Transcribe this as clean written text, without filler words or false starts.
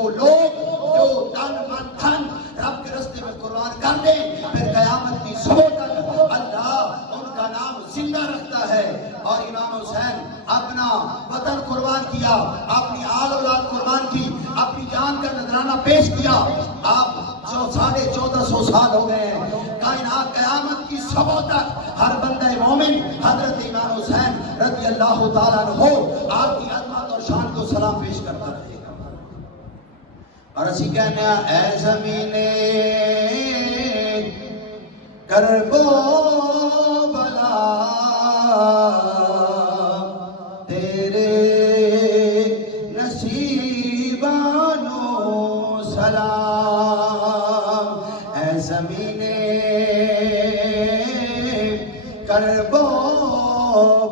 وہ لوگ جو تن من دھن رب کے راستے میں قربان کر دیں، پھر قیامت کی صبح تک اللہ ان کا نام زندہ رکھتا ہے۔ اور امام حسین اپنا وطن قربان کیا، اپنی آل اولاد قربان کی، اپنی جان کا نذرانہ پیش کیا۔ آپ 1450 سال ہو گئے ہیں، کائنات قیامت کی صبح تک ہر بندہ مومن حضرت امام حسین رضی اللہ تعالیٰ عنہ آپ کی عظمت اور شان کو سلام پیش کرتا رہے گا۔ اور اسی کہنے اے زمینے کرب و بلا تیرے نصیبان و سلام، اے زمینے کرب و